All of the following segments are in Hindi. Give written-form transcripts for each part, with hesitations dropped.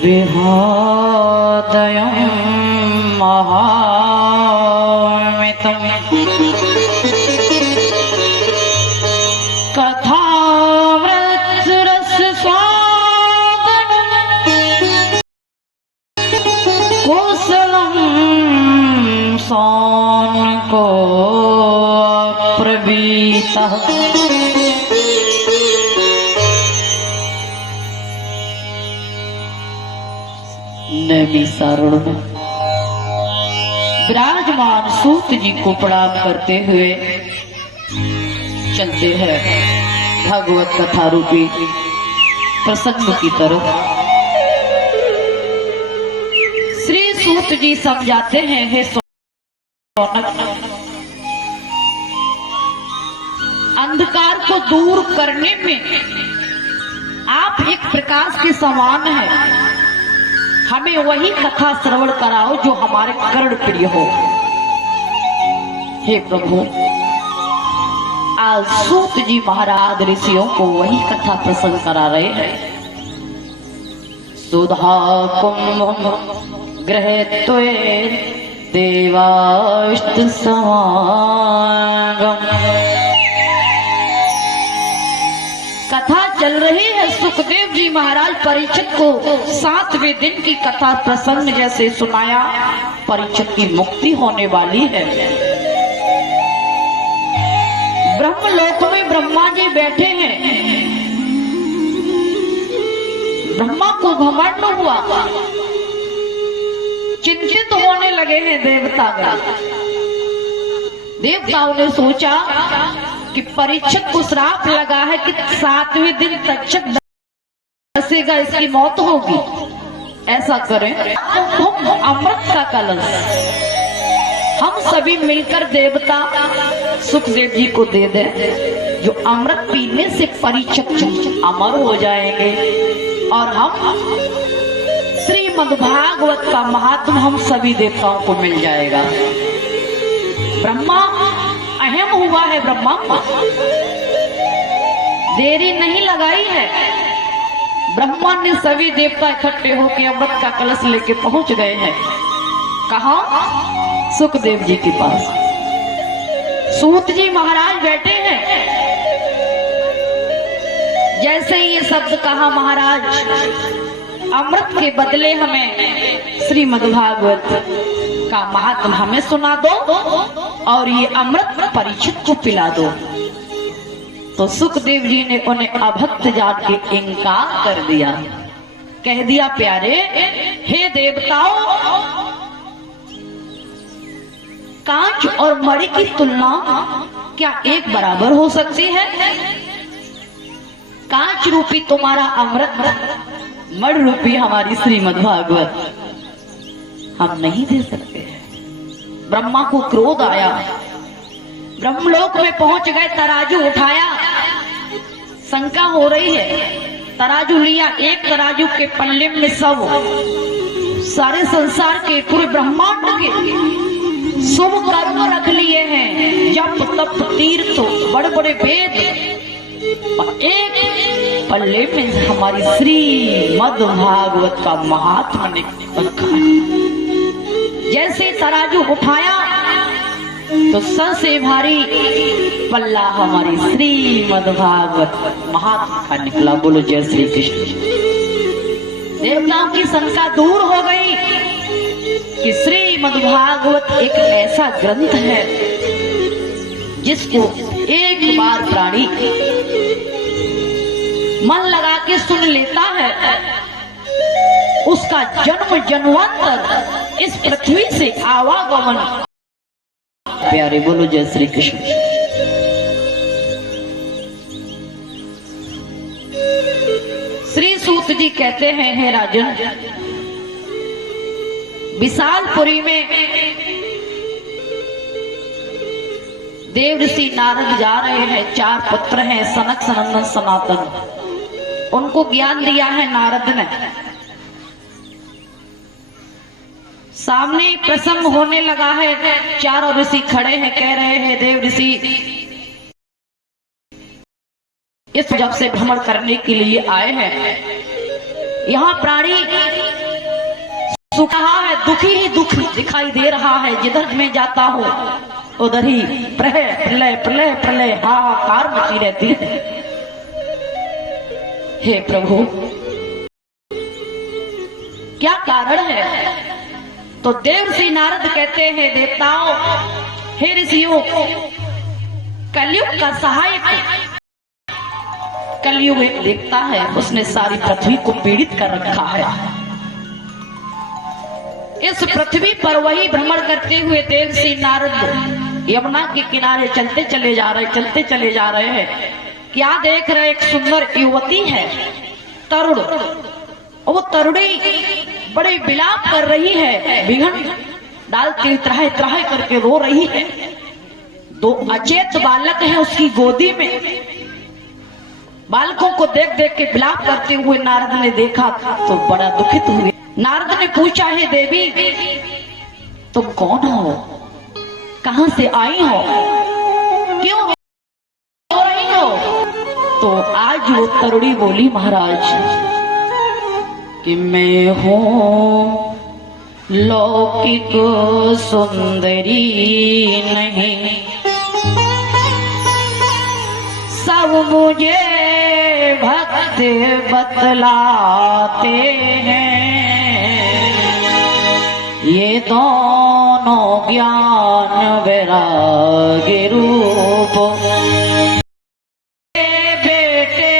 विहादयं महामितं कथामृतरसस्वादनं कुशलं सौनको प्रवीतः नैमिषारण्य में विराजमान सूत जी को प्रणाम करते हुए चलते हैं भागवत कथा रूपी प्रसंग की तरफ। श्री सूत जी समझाते हैं, हे सौनक, अंधकार को दूर करने में आप एक प्रकाश के समान हैं। हमें वही कथा श्रवण कराओ जो हमारे कर्ण प्रिय हो। हे प्रभु, आज सूत जी महाराज ऋषियों को वही कथा प्रसंग करा रहे हैं। सुधा कुंभम गृहीत्वे देवाष्ट समागम। कथा चल रही है। सुखदेव जी महाराज परीक्षित को 7वें दिन की कथा प्रसंग जैसे सुनाया। परीक्षित की मुक्ति होने वाली है। ब्रह्मलोक में ब्रह्मा जी बैठे हैं। ब्रह्मा को घमंड हुआ, चिंतित होने लगे हैं देवतागण। देवताओं ने सोचा कि परीक्षित को श्राप लगा है कि 7वें दिन तक्षक डसेगा, इसकी मौत होगी। ऐसा करें, हम अमृत का कलश हम सभी मिलकर देवता सुखदेव जी को दे दें, जो अमृत पीने से परीक्षित अमर हो जाएंगे और हम श्रीमद्भागवत का महात्म हम सभी देवताओं को मिल जाएगा। ब्रह्मा अहम हुआ है, ब्रह्मा देरी नहीं लगाई है। ब्रह्मा ने सभी देवता इकट्ठे होकर अमृत का कलश लेके पहुंच गए हैं। कहां? सुखदेव जी के पास। सूत जी महाराज बैठे हैं। जैसे ही ये शब्द कहा, महाराज अमृत के बदले हमें श्रीमद्भागवत का महात्म हमें सुना दो और ये अमृत परीक्षित को पिला दो। तो सुखदेव जी ने उन्हें अभक्त जान के इनकार कर दिया। कह दिया, प्यारे हे देवताओं, कांच और मणि की तुलना क्या एक बराबर हो सकती है? कांच रूपी तुम्हारा अमृत, मणि रूपी हमारी श्रीमद्भागवत हम नहीं दे सकते हैं। ब्रह्मा को क्रोध आया। ब्रह्मलोक में पहुंच गए, तराजू उठाया। शंका हो रही है, तराजू लिया। एक तराजू के पल्ले में सब सारे संसार के पूरे ब्रह्मांड के शुभ कर्म रख लिए हैं। जप तप तीर्थ बड़े बड़े वेद, और एक पल्ले में हमारी श्रीमद्भागवत का महात्मा ने रखा है। जैसे तराजू उठाया तो सबसे भारी पल्ला हमारी श्रीमद्भागवत महात्मा का निकला। बोलो जय श्री कृष्ण। देवताओं की शंका दूर हो गई कि श्रीमद्भागवत एक ऐसा ग्रंथ है जिसको एक बार प्राणी मन लगा के सुन लेता है, उसका जन्म जन्मांतर इस पृथ्वी से आवागमन। प्यारे बोलो जय श्री कृष्ण। श्री सूत जी कहते हैं, हे राजन, विशालपुरी में देव ऋषि नारद जा रहे हैं। 4 पुत्र हैं, सनक सनंदन सनातन। उनको ज्ञान दिया है नारद ने। सामने प्रसंग होने लगा है। 4 ऋषि खड़े हैं, कह रहे हैं, देव ऋषि इस जब से भ्रमण करने के लिए आए हैं। यहाँ प्राणी सुख रहा है, दुखी ही दुख दिखाई दे रहा है। जिधर मैं जाता हूँ उधर ही प्रलय प्रलय प्रलय प्रलय हाहाकार मची रहती है। हे प्रभु, क्या कारण है? तो देवर्षि नारद कहते हैं, देवताओं, हे ऋषियों, कलयुग का सहायक कलयुग एक देवता है, उसने सारी पृथ्वी को पीड़ित कर रखा है। इस पृथ्वी पर वही भ्रमण करते हुए देवर्षि नारद यमुना के किनारे चलते चले जा रहे हैं। क्या देख रहे? एक सुंदर युवती है, तरुण। वो तरुणी बड़े विलाप कर रही है, विघन डालती त्राहे त्राहे करके रो रही है। दो अचेत बालक हैं उसकी गोदी में। बालकों को देख देख के विलाप करते हुए नारद ने देखा तो बड़ा दुखित हुए। नारद ने पूछा, है देवी, तुम कौन हो? कहां से आई हो? क्यों रो रही हो? तो आज वो तरुणी बोली, महाराज, कि मैं हूँ लौकिक सुंदरी नहीं, सब मुझे भक्त बतलाते हैं। ये दोनों ज्ञान वैराग्य रूप बेटे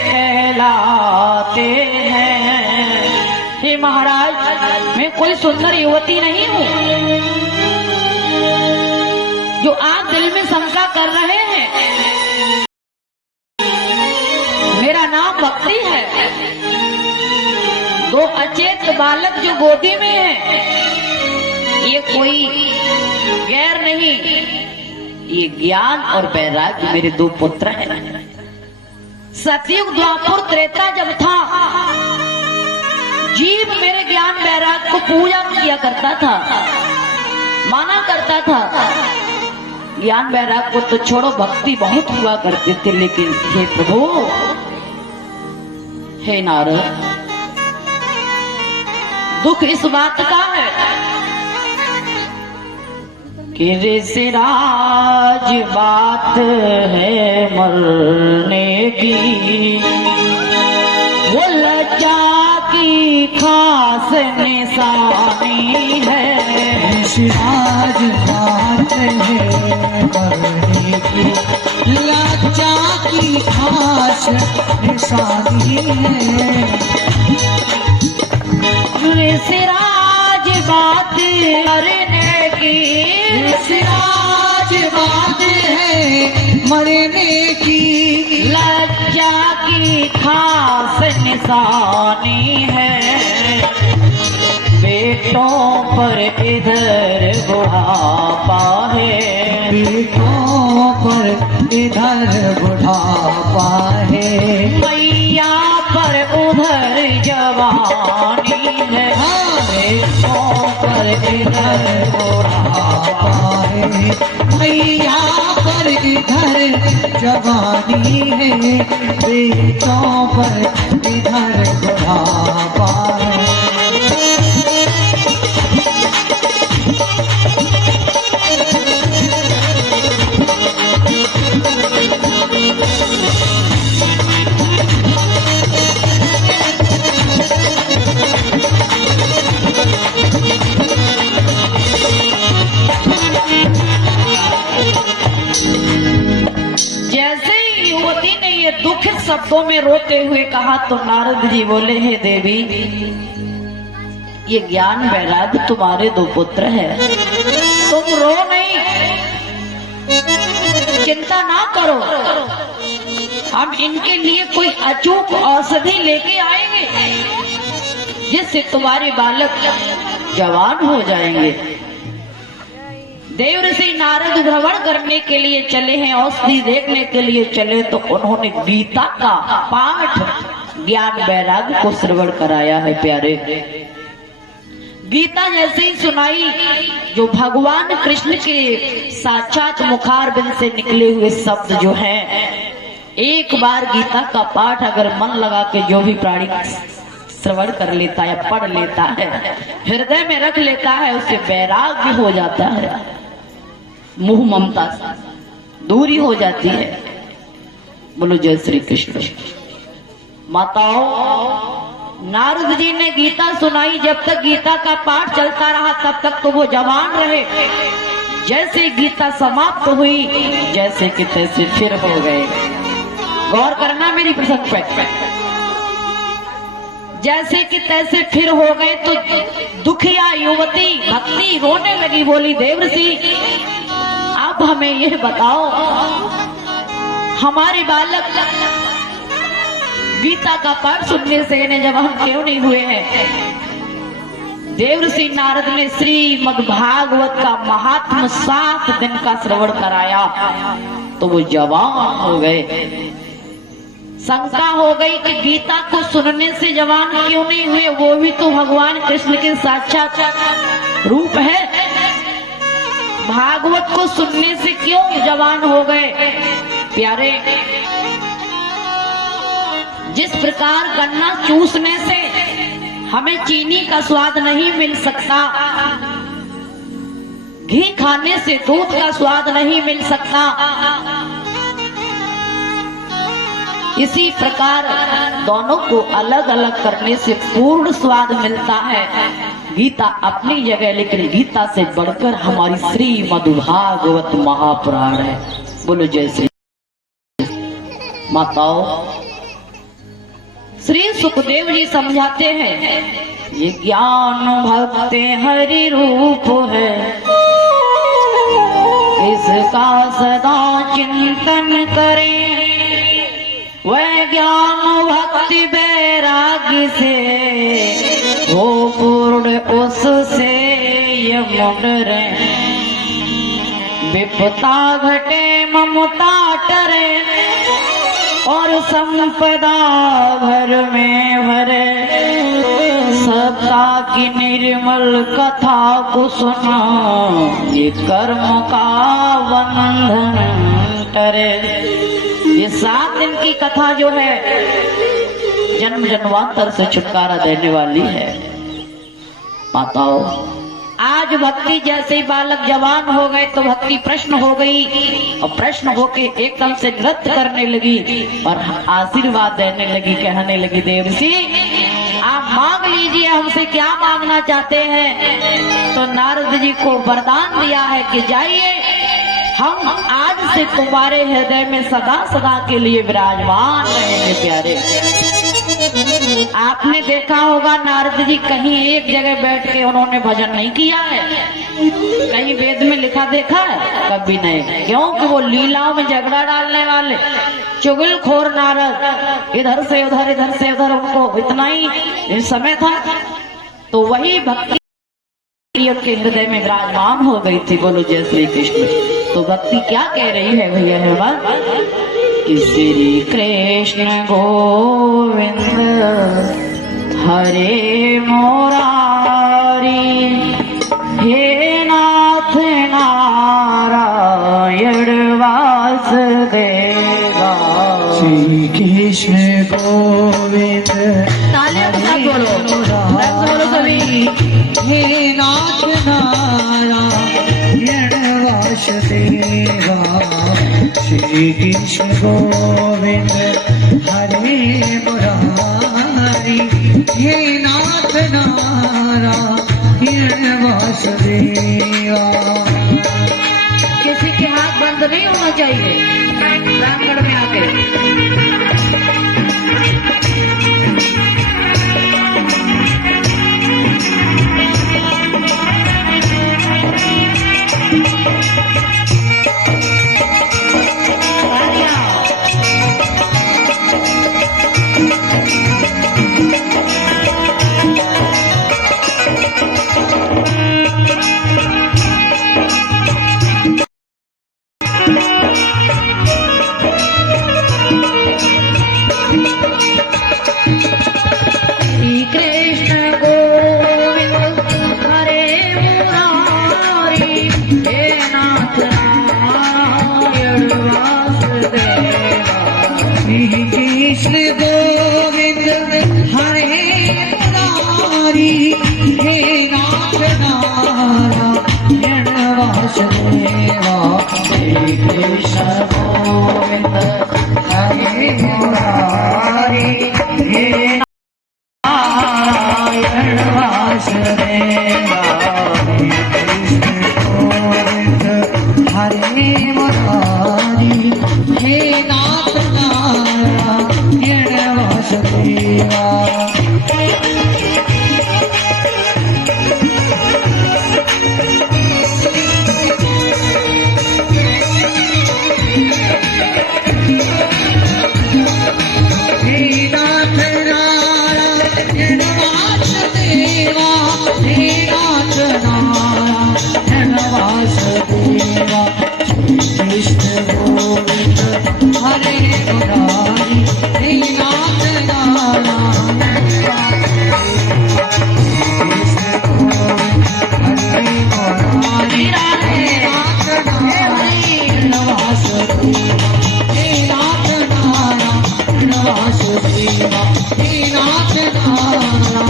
कहलाते हैं। हे महाराज, मैं कोई सुंदर युवती नहीं हूँ जो आप दिल में शंका कर रहे हैं। मेरा नाम भक्ति है। दो अचेत बालक जो गोदी में है, ये कोई गैर नहीं, ये ज्ञान और वैराग्य मेरे दो पुत्र हैं। सतयुग द्वापर त्रेता जब था, जीव मेरे ज्ञान वैराग्य को पूजा किया करता था, माना करता था। ज्ञान वैराग्य को तो छोड़ो, भक्ति बहुत हुआ करते थे। लेकिन हे प्रभु, हे नारद, दुख इस बात का है कि ऋषिराज बात है मरने की, वो लज्जा की खास निशानी है। ऋषिराज बात है मरने की, लज्जा की खास निशानी है। ऋषिराज बात करने की, ऋषिराज बात है मरने की, लज्जा की खास निशानी है। बेटों पर इधर बुढ़ापा है, बेटों पर इधर बुढ़ापा है, मैया पर उधर जवानी है। बेटों पर इधर बुढ़ापा है, मैया पर इधर जवानी है, बेटों पर इधर बुढ़ापा है। जैसे ही युवती ने ये दुखित शब्दों में रोते हुए कहा तो नारद जी बोले, हे देवी, ये ज्ञान वैराग्य तुम्हारे दो पुत्र हैं, तुम रो नहीं, चिंता ना करो, हम इनके लिए कोई अचूक औषधि लेके आएंगे जिससे तुम्हारे बालक जवान हो जाएंगे। देवर्षि नारद भ्रमण करने के लिए चले हैं, औषधि देखने के लिए चले तो उन्होंने गीता का पाठ ज्ञान वैराग्य को श्रवण कराया है। प्यारे, गीता जैसे ही सुनाई, जो भगवान कृष्ण के साक्षात मुखारबिंद से निकले हुए शब्द जो हैं, एक बार गीता का पाठ अगर मन लगा के जो भी प्राणी श्रवण कर लेता है, पढ़ लेता है, हृदय में रख लेता है, उससे वैराग्य हो जाता है, मोह ममता दूरी हो जाती है। बोलो जय श्री कृष्ण। माताओं, नारद जी ने गीता सुनाई। जब तक गीता का पाठ चलता रहा तब तक तो वो जवान रहे। जैसे गीता समाप्त हुई, जैसे कि तैसे फिर हो गए। गौर करना मेरी प्रसंग पे। जैसे कि तैसे फिर हो गए तो दुखिया युवती भक्ति रोने लगी, बोली देवर्षि अब हमें यह बताओ, हमारे बालक गीता का पाठ सुनने से इन्हें जवान क्यों नहीं हुए हैं? देवर्षि नारद ने श्रीमद् भागवत का महात्म 7 दिन का श्रवण कराया तो वो जवान हो गए। शंका हो गई कि गीता को सुनने से जवान क्यों नहीं हुए, वो भी तो भगवान कृष्ण के साक्षात रूप है। भागवत को सुनने से क्यों जवान हो गए? प्यारे, जिस प्रकार गन्ना चूसने से हमें चीनी का स्वाद नहीं मिल सकता, घी खाने से दूध का स्वाद नहीं मिल सकता, इसी प्रकार दोनों को अलग अलग करने से पूर्ण स्वाद मिलता है। गीता अपनी जगह, लेकिन गीता से बढ़कर हमारी श्रीमद् भागवत महापुराण है। बोलो जय श्री। माताओं, श्री सुखदेव जी समझाते हैं, ये ज्ञान भक्ति हरि रूप है, इसका सदा चिंतन करें, वह ज्ञान भक्ति बैरागी से हो पूर्ण, उससे ये मुडरे, विपता घटे ममता टरे, और संपदा घर में भरे, सत्ता की निर्मल कथा को सुना, ये कर्म का बंधन टरे। ये 7 दिन की कथा जो है जन्म जन्मांतर से छुटकारा देने वाली है। माताओं, आज भक्ति जैसे ही बालक जवान हो गए तो भक्ति प्रश्न हो गई, और प्रश्न होके एकदम से नृत्य करने लगी और आशीर्वाद देने लगी, कहने लगी देवर्षि आप मांग लीजिए, हमसे क्या मांगना चाहते हैं? तो नारद जी को वरदान दिया है कि जाइए, हम आज से तुम्हारे हृदय में सदा सदा के लिए विराजमान रहेंगे। प्यारे, आपने देखा होगा नारद जी कहीं एक जगह बैठ के उन्होंने भजन नहीं किया है, कहीं वेद में लिखा देखा है? कभी नहीं। क्योंकि वो लीलाओं में झगड़ा डालने वाले चुगलखोर नारद, इधर से उधर इधर से उधर, उनको इतना ही समय था। तो वही भक्ति के हृदय में विराजमान हो गई थी। बोलो जय श्री कृष्ण। तो भक्ति क्या कह रही है भैया? है कि श्री कृष्ण गोविंद हरे मुरारी, हे नाथ नारायण वासुदेवा। श्री कृष्ण गोविंद बोलो सभी, हे नाथ नारायण वासुदेवा। श्री कृष्ण गोविंद हरे मुरारी, हे नाथ नारायण वासुदेवा। किसी के हाथ बंद नहीं होना चाहिए प्रांगण में आके। कृष्ण गोविंद हरे मुरारी हे नाथ नारायण वासुदेवा हे कृष्ण गोविंद हरे मुरारी हे नारायण वासुदेवा हे कृष्ण गोविंद हरे मुरारी हे नाथ नारायण वासुदेवा हे नाथ नारायण वासुदेवा हे नाथ नारायण वासुदेवा कृष्ण गोविंद हरे मुरारी हे नाथ नारायण कृष्ण गोविंद हरे मुरारी हे नाथ नारायण वासुदेवा हे नाथ नारायण वासुदेवा हे नाथ नारायण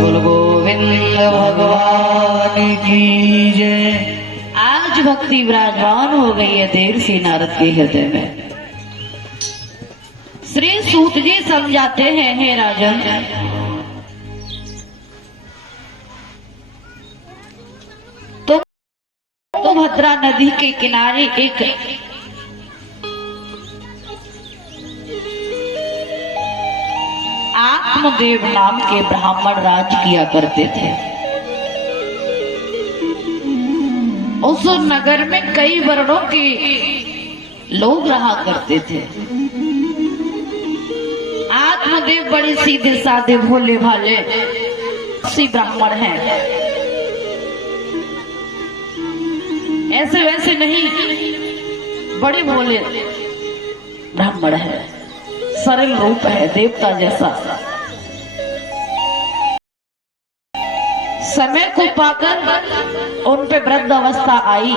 बोल गोविंद भगवान की जय। आज भक्ति विराजमान हो गई है देर से नारद के हृदय में। श्री सूत जी समझाते हैं, हे राजन, तो भद्रा नदी के किनारे एक आत्मदेव नाम के ब्राह्मण राज किया करते थे। उस नगर में कई वर्णों के लोग रहा करते थे। आत्मदेव बड़े सीधे साधे भोले भाले सी ब्राह्मण हैं। ऐसे वैसे नहीं, बड़े भोले ब्राह्मण है, सरल रूप है, देवता जैसा। समय को पाकर उन पे वृद्ध अवस्था आई।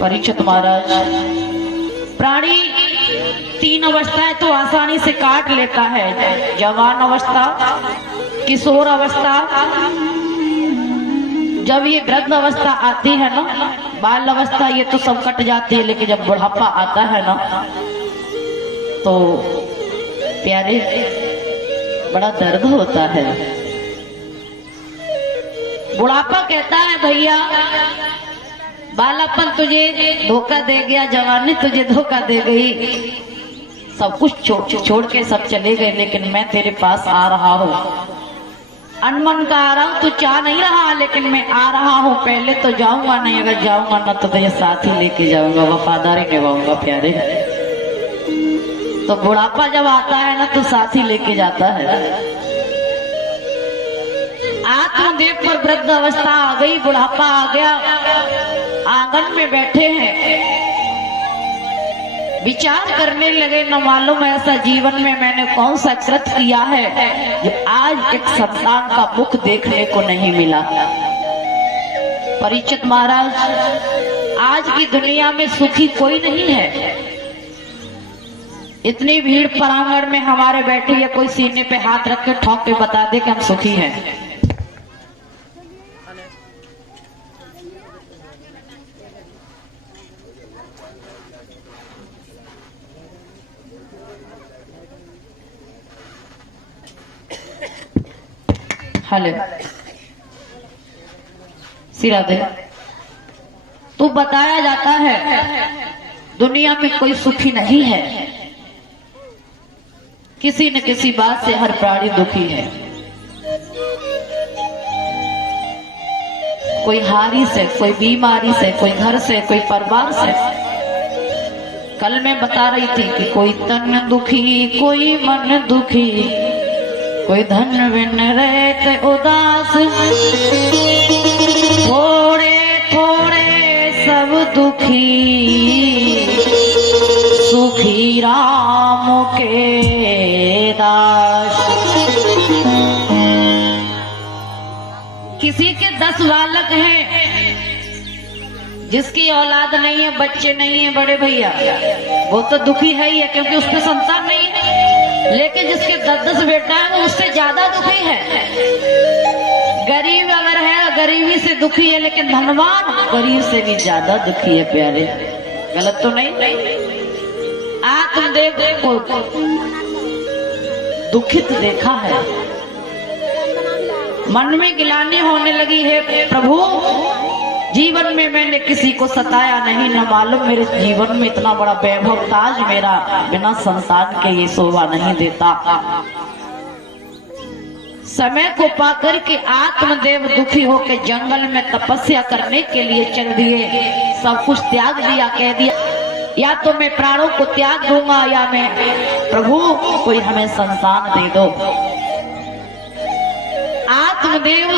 परीक्षित महाराज, प्राणी 3 अवस्थाएं तो आसानी से काट लेता है, जवान अवस्था, किशोर अवस्था, जब ये वृद्ध अवस्था आती है ना, बाल अवस्था ये तो सब कट जाती है, लेकिन जब बुढ़ापा आता है ना तो प्यारे बड़ा दर्द होता है। बुढ़ापा कहता है भैया बालापन तुझे धोखा दे गया, जवानी तुझे धोखा दे गई, सब कुछ छोड़ के सब चले गए, लेकिन मैं तेरे पास आ रहा हूँ। अनमन का आ रहा हूँ, तू चाह नहीं रहा, लेकिन मैं आ रहा हूँ। पहले तो जाऊंगा नहीं, अगर जाऊंगा ना तो तुझे साथ ही लेके जाऊंगा, वफादारी निभाऊंगा प्यारे। तो बुढ़ापा जब आता है ना तो साथ ही लेके जाता है। आत्मदेव पर वृद्ध अवस्था आ गई, बुढ़ापा आ गया, आंगन में बैठे हैं, विचार करने लगे, न मालूम ऐसा जीवन में मैंने कौन सा कृत किया है जो आज एक संतान का मुख देखने को नहीं मिला। परीक्षित महाराज, आज की दुनिया में सुखी कोई नहीं है। इतनी भीड़ प्रांगण में हमारे बैठी है, कोई सीने पे हाथ रख के ठोक के बता दे कि हम सुखी हैं। हेलो सिरादे, तो बताया जाता है दुनिया में कोई सुखी नहीं है, किसी न किसी बात से हर प्राणी दुखी है। कोई हारी से, कोई बीमारी से, कोई घर से, कोई परिवार से। कल मैं बता रही थी कि कोई तन दुखी, कोई मन दुखी, कोई धन बिन रहते उदास, थोड़े थोड़े सब दुखी, सुखी राम के दास। किसी के 10 बालक हैं, जिसकी औलाद नहीं है, बच्चे नहीं है बड़े भैया, वो तो दुखी है ही है क्योंकि उसके संतान नहीं है। लेकिन जिसके 10-10 बेटा है वो उससे ज्यादा दुखी है। गरीब अगर है गरीबी से दुखी है, लेकिन धनवान गरीब से भी ज्यादा दुखी है। प्यारे, गलत तो नहीं? आत्मदेव को दुखित देखा है, मन में गिलानी होने लगी है। प्रभु, जीवन में मैंने किसी को सताया नहीं, न मालूम मेरे जीवन में इतना बड़ा वैभव ताज मेरा बिना संतान के ये शोभा नहीं देता। समय को पाकर के आत्मदेव दुखी होकर जंगल में तपस्या करने के लिए चल दिए। सब कुछ त्याग दिया, कह दिया या तो मैं प्राणों को त्याग दूंगा या मैं, प्रभु कोई हमें संतान दे दो। आत्मदेव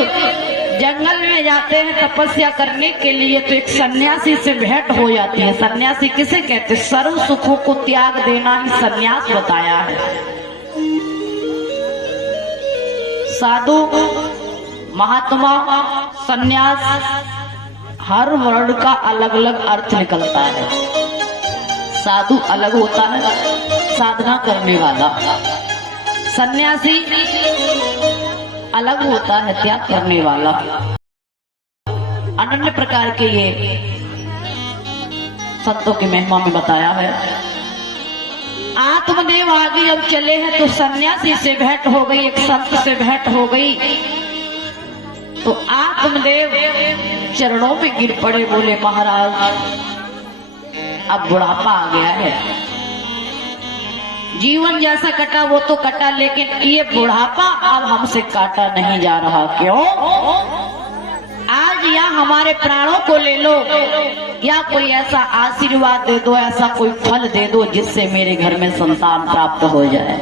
जंगल में जाते हैं तपस्या करने के लिए, तो एक सन्यासी से भेंट हो जाती है। सन्यासी किसे कहते? सर्व सुखों को त्याग देना ही सन्यास बताया है। साधु, महात्मा, सन्यास, हर वर्ड का अलग अलग अर्थ निकलता है। साधु अलग होता है, साधना करने वाला। सन्यासी अलग होता है, त्याग करने वाला। अनन्य प्रकार के ये संतों की महिमा में बताया है। आत्मदेव आगे अब चले हैं तो सन्यासी से भेंट हो गई, एक संत से भेंट हो गई। तो आत्मदेव चरणों में गिर पड़े, बोले महाराज अब बुढ़ापा आ गया है, जीवन जैसा कटा वो तो कटा, लेकिन ये बुढ़ापा अब हमसे काटा नहीं जा रहा। क्यों? आज या हमारे प्राणों को ले लो या कोई ऐसा आशीर्वाद दे दो, ऐसा कोई फल दे दो जिससे मेरे घर में संतान प्राप्त हो जाए।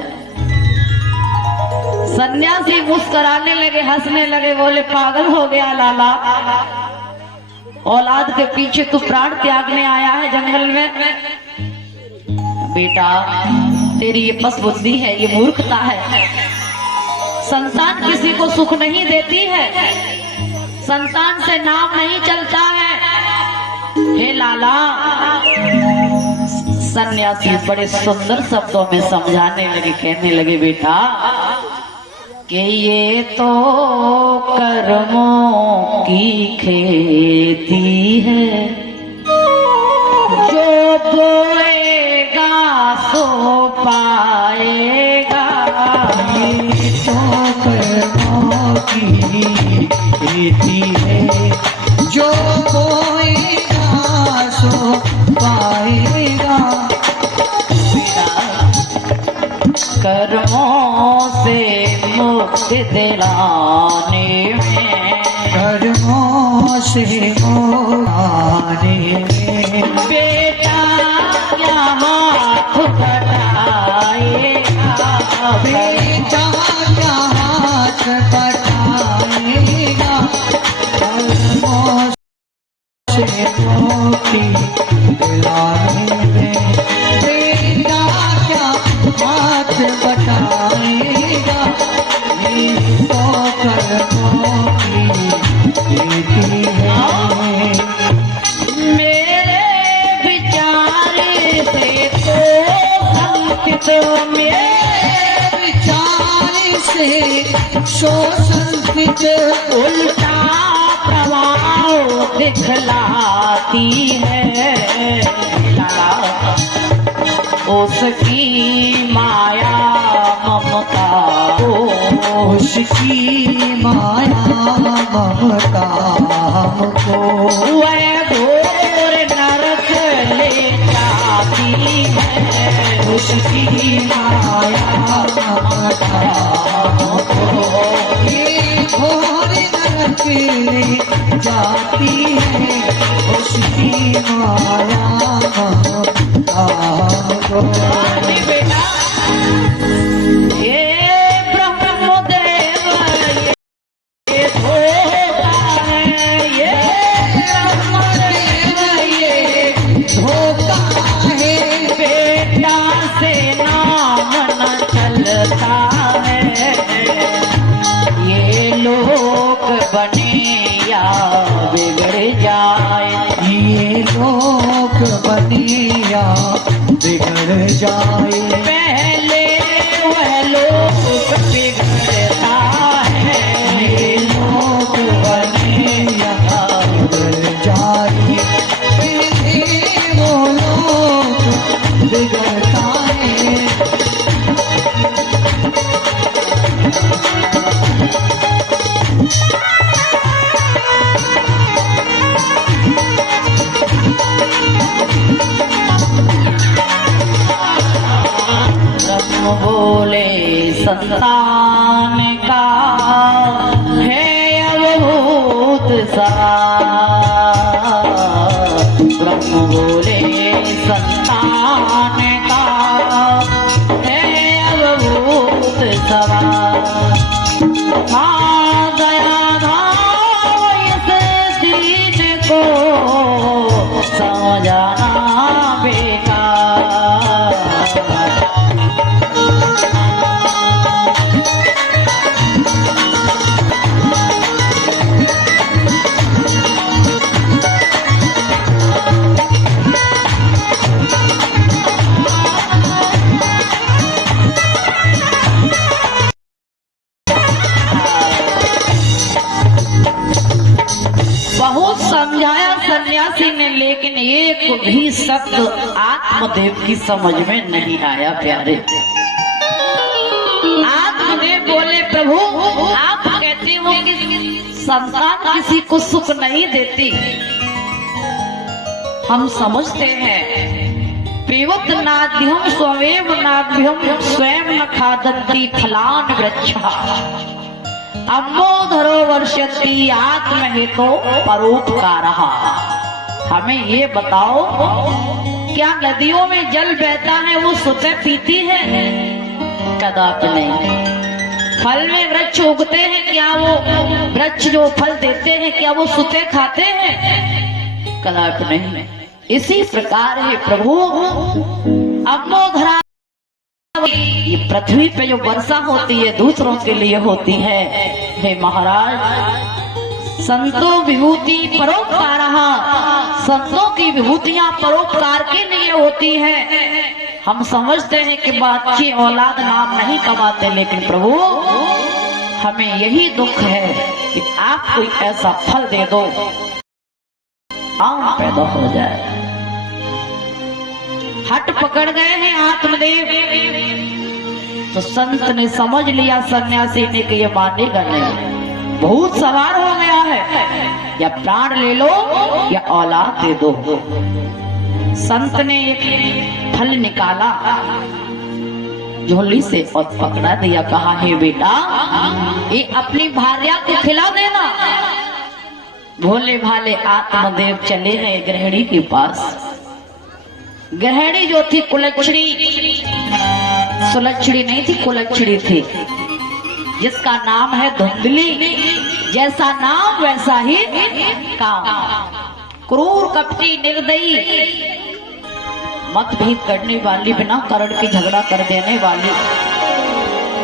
सन्यासी मुस्कुराने लगे, हंसने लगे, बोले पागल हो गया लाला, औलाद के पीछे तू प्राण त्यागने आया है जंगल में? बेटा तेरी ये बस बुद्धि है, ये मूर्खता है। संतान किसी को सुख नहीं देती है, संतान से नाम नहीं चलता है। हे लाला, सन्यासी बड़े सुंदर शब्दों में समझाने लगे, कहने लगे बेटा कि ये तो कर्मों की खेती है, जो बोएगा सो पाएगा। ये तो कर्मों की खेती है, जो बोएगा सो पाएगा। कर्मों से मुक्ति दिलाने में, कर्मों से मोहाने में बेटा क्या हाथ बटाएगा, बेटा क्या हाथ बटाएगा। कर्मों से मुक्ति दिलाने में बेटा क्या हाथ बटाएगा। ये तो कर्मों की खेती है। मेरे विचार से तो संकित, मेरे विचार से शोषित उल्टा प्रभाव दिखलाती है। उसकी माया ममता, उसकी माया ममता हमको वह घोर नरक ले जाती है। उसकी माया ममता हमको ये घोर नरक ले जाती है। उसकी माया ममता हमको। बेटा ये ब्रह्मदेव ये धोखा है, ये ब्रह्मदेव ये धोखा है। बेटा से नाम न चलता है। ये लोग बने या बिगड़ जाए, ये लोक बनिया बिगड़ जाए, पहले वह लोक बिगड़ता है, ये लोक बनिया बिगड़ जाए, पहले वो लोक बिगड़ता है। ब्रह्म बोले संतान का है अवभूत सवाल, ब्रह्म बोले संतान का है अवभूत सवाल, हाँ दया भाव इस दीन को समझाना बेकार। बहुत समझाया सन्यासी ने, लेकिन एक भी शब्द आत्मदेव की समझ में नहीं आया। प्यारे आत्मदेव बोले, प्रभु आप कहते हो कि संतान किसी को सुख नहीं देती, हम समझते हैं। पिबत नाद्यम स्वयं नाद्यम स्वयं न खादन्ति फलान वृक्षा, अम्बोधरो वर्षति आत्महितो परोपकारः। हमें ये बताओ, क्या नदियों में जल बहता है वो स्वतः पीती है? कदापि नहीं। फल में वृक्ष उगते हैं, क्या वो वृक्ष जो फल देते हैं क्या वो स्वतः खाते हैं? कदापि नहीं। इसी प्रकार है प्रभु, अम्बोधरा ये पृथ्वी पे जो वर्षा होती है दूसरों के लिए होती है। हे महाराज, संतों विभूति परोपकार, संतों की विभूतियां परोपकार के लिए होती है। हम समझते हैं कि बच्चे औलाद नाम नहीं कमाते, लेकिन प्रभु हमें यही दुख है कि आप कोई ऐसा फल दे दो आम पैदा हो जाए। हट पकड़ गए हैं आत्मदेव, तो संत ने समझ लिया सन्यासी ने कि ये मानेगा नहीं, बहुत सवार हो गया है, या प्राण ले लो या औलाद दे दो। संत ने एक फल निकाला झोली से और पकड़ा दिया, कहा हे बेटा ये अपनी भार्या को खिला देना। भोले भाले आत्मदेव चले गए गृहिणी के पास। गृहिणी जो थी कुलच्छणी, सुलक्षणी नहीं थी, कुलच्छणी थी, जिसका नाम है धुंधली। जैसा नाम वैसा ही काम, क्रूर कपटी निर्दयी, मतभेद करने वाली, बिना कारण के झगड़ा कर देने वाली।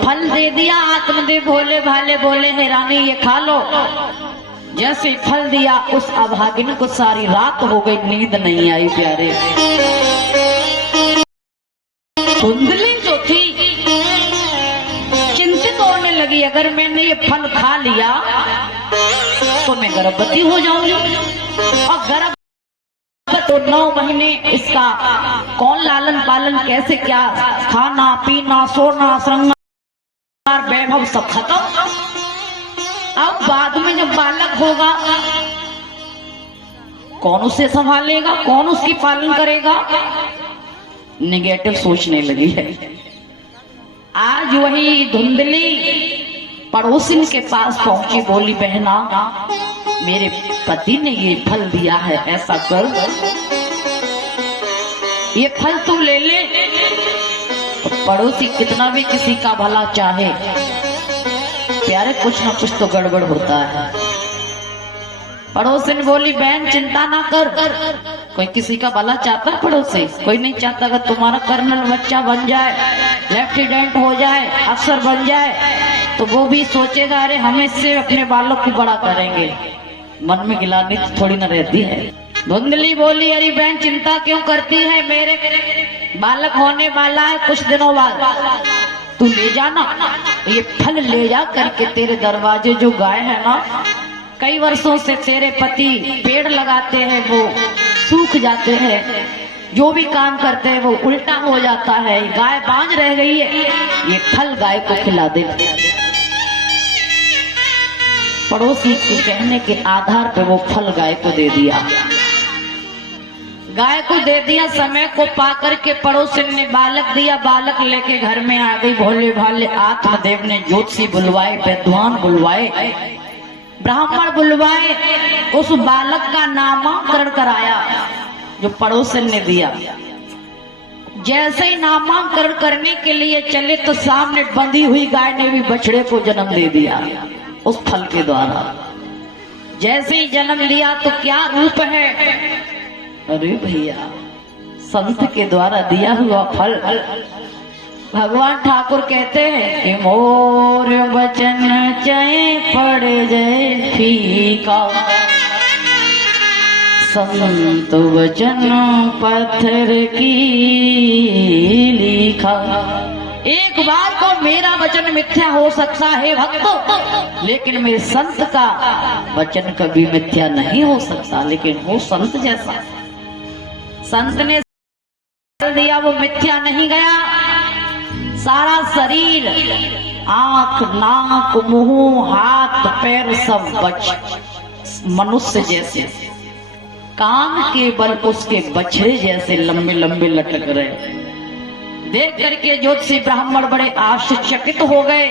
फल दे दिया आत्मदेव, भोले भाले बोले हे रानी ये खा लो। जैसे फल दिया उस अभागिन को सारी रात हो गई, नींद नहीं आई। प्यारे धुंधली जो थी चिंतित होने लगी, अगर मैंने ये फल खा लिया तो मैं गर्भवती हो जाऊंगी, और गर्भ तो 9 महीने इसका कौन लालन पालन, कैसे क्या खाना पीना सोना श्रृंगार वैभव सब खत्म। अब बाद में जब बालक होगा कौन उसे संभालेगा, कौन उसकी पालन करेगा? नेगेटिव सोचने लगी है। आज वही धुंधली पड़ोसिन के पास पहुंची, बोली बहना मेरे पति ने ये फल दिया है, ऐसा कर ये फल तू ले ले। पड़ोसी कितना भी किसी का भला चाहे, प्यारे कुछ ना कुछ तो गड़बड़ होता है। पड़ोसिन बोली बहन चिंता ना कर, कोई किसी का भला चाहता है पड़ोसी? कोई नहीं चाहता। अगर तुम्हारा कर्नल बच्चा बन जाए, लेफ्टिनेंट हो जाए, अफसर बन जाए, तो वो भी सोचेगा अरे हम इससे अपने बालों को बड़ा करेंगे, मन में गिलानी थोड़ी ना रहती है। धुंधली बोली अरे बहन चिंता क्यों करती है, मेरे बालक होने वाला है कुछ दिनों बाद, तू ले जाना ये फल ले जा करके, तेरे दरवाजे जो गाय है ना, कई वर्षों से तेरे पति पेड़ लगाते हैं वो सूख जाते हैं, जो भी काम करते हैं वो उल्टा हो जाता है, गाय बांझ रह गई है, ये फल गाय को खिला दे। पड़ोसी के कहने के आधार पर वो फल गाय को दे दिया। गाय को दे दिया, समय को पाकर के पड़ोसी ने बालक दिया, बालक लेके घर में आ गई। भोले भाले आत्मदेव ने ज्योतिषी बुलवाए, विद्वान बुलवाए, ब्राह्मण बुलवाए, उस बालक का नामकरण कराया जो पड़ोसन ने दिया। जैसे ही नामकरण करने के लिए चले तो सामने बंधी हुई गाय ने भी बछड़े को जन्म दे दिया उस फल के द्वारा। जैसे ही जन्म लिया तो क्या रूप है, अरे भैया संत के द्वारा दिया हुआ फल। भगवान ठाकुर कहते हैं कि मोर वचन चाहे पड़ जाए फीका, संत वचन पत्थर की लिखा। एक बार को मेरा वचन मिथ्या हो सकता है भक्तों, लेकिन मेरे संत का वचन कभी मिथ्या नहीं हो सकता, लेकिन हो संत जैसा। संत ने दिया वो मिथ्या नहीं गया, सारा शरीर आंख नाक मुंह हाथ पैर सब बच मनुष्य जैसे, कान के बल उसके बछड़े जैसे लंबे लंबे लटक रहे। देख करके ज्योतिषी ब्राह्मण बड़े आश्चर्यचकित हो गए।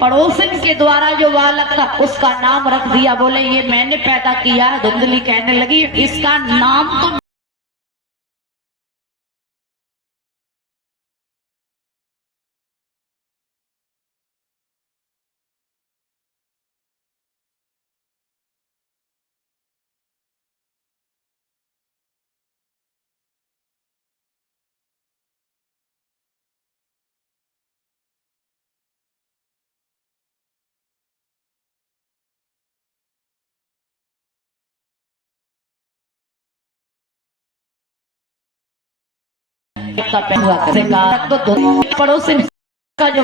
पड़ोसन के द्वारा जो बालक था उसका नाम रख दिया, बोले ये मैंने पैदा किया है। धुंधली कहने लगी इसका नाम तो तो पड़ोसी का जो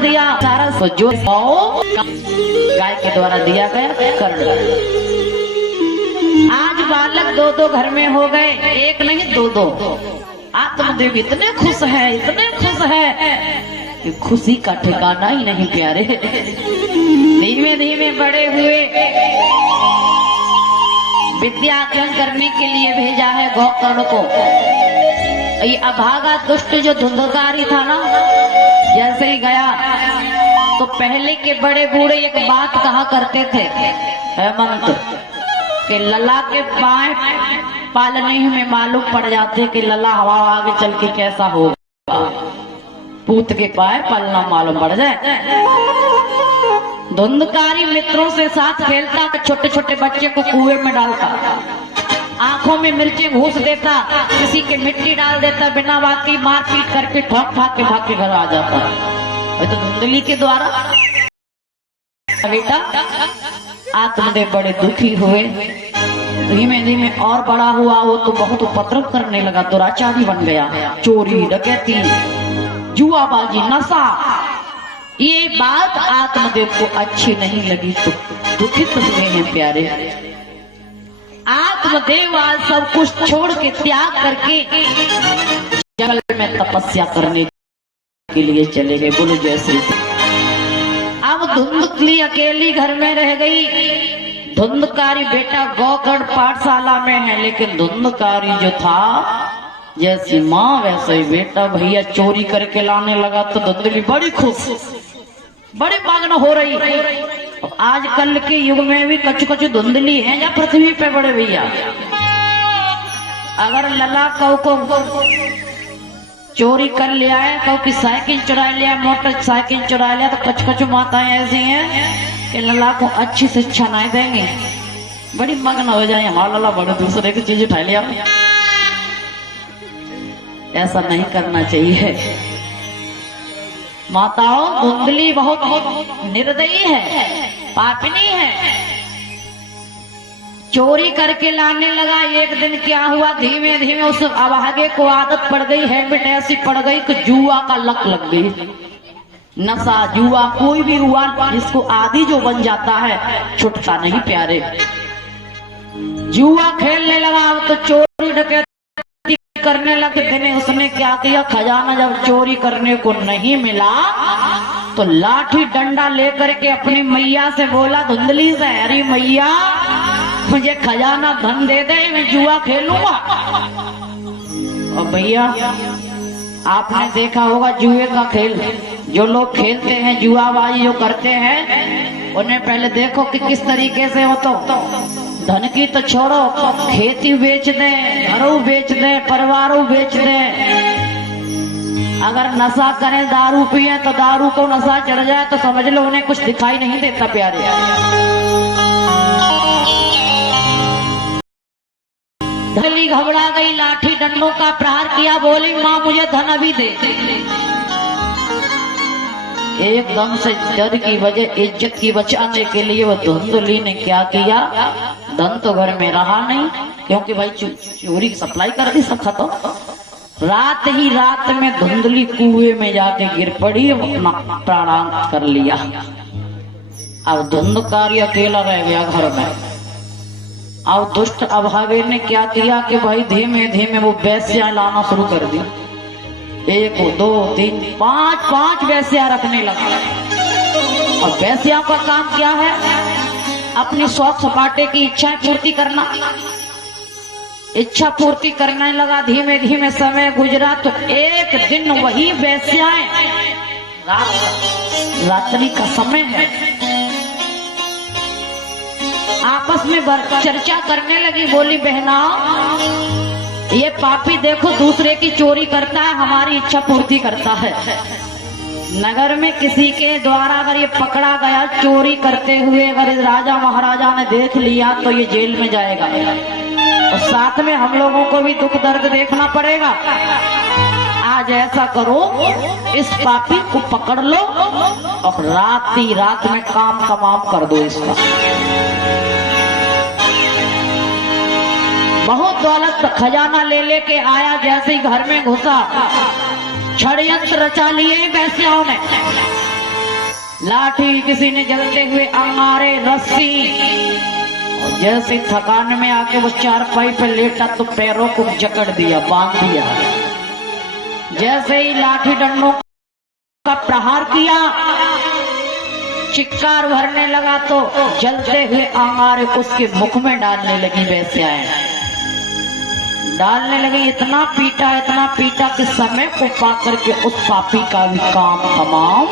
दिया सारा जो गाय के द्वारा दिया गया कर्ण। आज बालक दो दो घर में हो गए, एक नहीं दो दो। आत्मदेव इतने खुश है, इतने खुश है कि खुशी का ठिकाना ही नहीं प्यारे। धीमे धीमे बड़े हुए, विद्या अर्जन करने के लिए भेजा है गोकर्ण को। ये अभागा दुष्ट जो धुंधकारी था ना, जैसे ही गया तो पहले के बड़े बूढ़े एक बात कहा करते थे हेमंत कि लला के पाए पालने में मालूम पड़ जाते कि लला हवा आगे चल के कैसा होगा, पूत के पाए पालना मालूम पड़ जाए। धुंधकारी मित्रों से साथ खेलता, छोटे छोटे बच्चे को कुएं में डालता, आंखों में मिर्ची घूस देता, किसी के मिट्टी डाल देता, बिना बात की मारपीट करके ठोक भाग के घर आ जाता। तो धुंधली के द्वारा बेटा आत्मदेव बड़े दुखी हुए। धीमे धीमे और बड़ा हुआ, वो तो बहुत उपद्रव करने लगा, दुराचारी बन गया, चोरी डकैती जुआबाजी नशा। ये बात आत्मदेव को अच्छी नहीं लगी तो दुखित हुए हैं प्यारे। आत्मदेव आज सब कुछ छोड़ के त्याग करके जंगल में तपस्या करने के लिए चले गए। बोलो जैसे अब धुंधली अकेली घर में रह गई। धुंधकारी बेटा गोकर्ण पाठशाला में है, लेकिन धुंधकारी जो था जैसी माँ वैसे ही बेटा भैया चोरी करके लाने लगा। तो धुंधली बड़ी खुश, बड़ी मग्न हो रही। आजकल के युग में भी कछु कछु धुंधली है या पृथ्वी पे बड़े भैया। अगर लला कौ को चोरी कर लिया है, कौ की साइकिल चुरा लिया, मोटरसाइकिल चुरा लिया, तो कछु कछु माताएं ऐसी हैं कि लला को अच्छी शिक्षा नहीं देंगे, बड़ी मग्न हो जाए हमारा लला बड़े दूसरे की चीज उठा लिया। ऐसा नहीं करना चाहिए। माताओं, धुंधली बहुत निर्दयी है, पापिनी है। चोरी करके लाने लगा। एक दिन क्या हुआ, धीमे धीमे उस अभागे को आदत पड़ गई, हैबिट ऐसी पड़ गई कि जुआ का लत लग गई। नशा, जुआ कोई भी हुआ, जिसको आदी जो बन जाता है छुटता नहीं प्यारे। जुआ खेलने लगा। अब तो चोरी डकैती करने लगे। दिन उसने क्या किया, खजाना जब चोरी करने को नहीं मिला तो लाठी डंडा लेकर के अपनी मैया से बोला, धुंधली से, अरे मैया मुझे खजाना धन दे दे, मैं जुआ खेलूंगा। और भैया आपने देखा होगा जुए का खेल, जो लोग खेलते हैं, जुआबाजी जो करते हैं, उन्हें पहले देखो कि किस तरीके से हो। तो धन की तो छोड़ो, खेती बेच दे, घरों बेच दे, परिवारों बेच दे। अगर नशा करें, दारू पिए तो दारू को नशा चढ़ जाए तो समझ लो उन्हें कुछ दिखाई नहीं देता प्यारे। धुंधली घबरा गई, लाठी डंडों का प्रहार किया, बोली माँ मुझे धन अभी दे। एकदम से डर की वजह, इज्जत की बचाने के लिए वो धुंधली ने क्या किया, धन तो घर में रहा नहीं, क्योंकि भाई चोरी की सप्लाई कर दी, सब खत्म। रात ही रात में धुंधली कुएं में जाके गिर पड़ी, अपना प्राणांत कर लिया। अब धुंधकारी अकेला रह गया घर में। अब दुष्ट अभागे ने क्या किया कि भाई धीमे धीमे वो वैश्या लाना शुरू कर दी। 1 2 3 5 वैश्या रखने लगा। और वैश्या का काम क्या है, अपनी शौक सपाटे की इच्छाएं पूर्ति करना। इच्छा पूर्ति करने लगा। धीमे धीमे समय गुजरा तो एक दिन वही वैश्याएं, रात्रि का समय है, आपस में चर्चा करने लगी। बोली बहना, ये पापी देखो दूसरे की चोरी करता है, हमारी इच्छा पूर्ति करता है। नगर में किसी के द्वारा अगर ये पकड़ा गया चोरी करते हुए, अगर राजा महाराजा ने देख लिया तो ये जेल में जाएगा, और साथ में हम लोगों को भी दुख दर्द देखना पड़ेगा। आज ऐसा करो, इस पापी को पकड़ लो और रात ही रात में काम तमाम कर दो इसका। बहुत दौलत खजाना ले लेके आया। जैसे ही घर में घुसा, षड्यंत्र रचा लिए वैश्याओं ने। लाठी, किसी ने जलते हुए अंगारे, रस्सी, और जैसे थकान में आके वो चारपाई पे लेटा तो पैरों को जकड़ दिया, बांध दिया। जैसे ही लाठी डंडों का प्रहार किया, चिक्कार भरने लगा तो जलते हुए अंगारे उसके मुख में डालने लगी वैश्याएं। डालने लगी, इतना पीटा कि समय को पाकर के उस पापी का भी काम तमाम।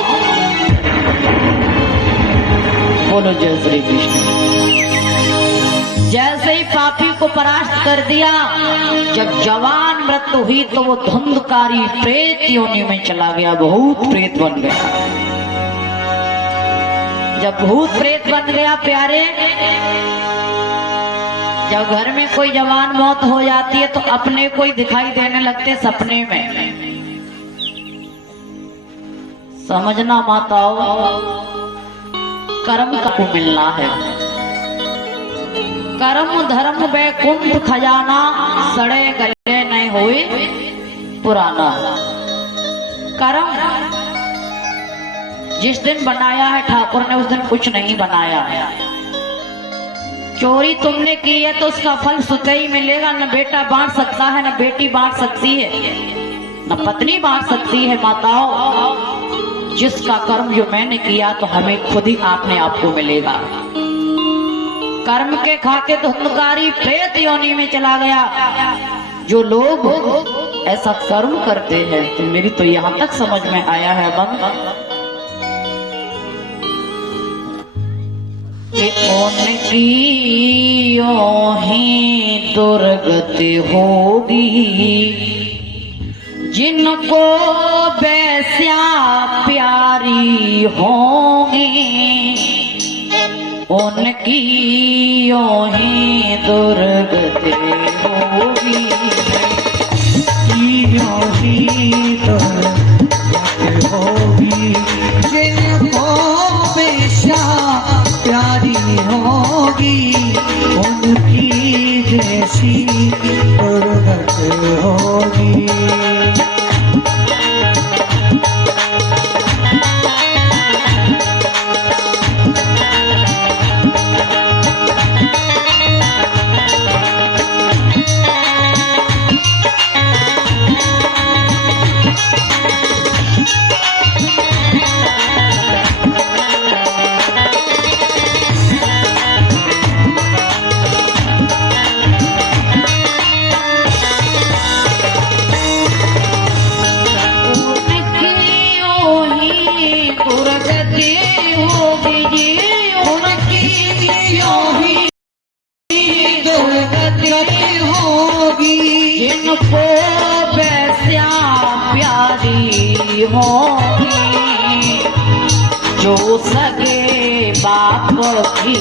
बोलो जय श्री कृष्ण। जैसे ही पापी को परास्त कर दिया, जब जवान मृत्यु हुई तो वो धुंधकारी प्रेत योनि में चला गया, भूत प्रेत बन गया। जब भूत प्रेत बन गया प्यारे, जब घर में कोई जवान मौत हो जाती है तो अपने को ही दिखाई देने लगते सपने में। समझना माताओं, कर्म को मिलना है। कर्म धर्म वैकुंठ खजाना, सड़े गले नहीं हुए पुराना। कर्म जिस दिन बनाया है ठाकुर ने, उस दिन कुछ नहीं बनाया है। चोरी तुमने की है तो उसका फल स्वतः ही मिलेगा। न बेटा बांट सकता है, न बेटी बांट सकती है, न पत्नी बांट सकती है। माताओं, जिसका कर्म जो मैंने किया तो हमें खुद ही अपने आप को मिलेगा। कर्म के खाके धुंधकारी प्रेत योनि में चला गया। जो लोग ऐसा कर्म करते हैं, तो मेरी तो यहाँ तक समझ में आया है बंद, उनकी यों ही दुर्गति होगी जिनको वैश्या प्यारी होंगी। उनकी यों ही दुर्गति होगी, यों ही दुर्गति होगी प्यारी होगी उनकी जैसी दुर्गत होगी। जिनको वैस्या प्यारी होगी जो सगे बाप की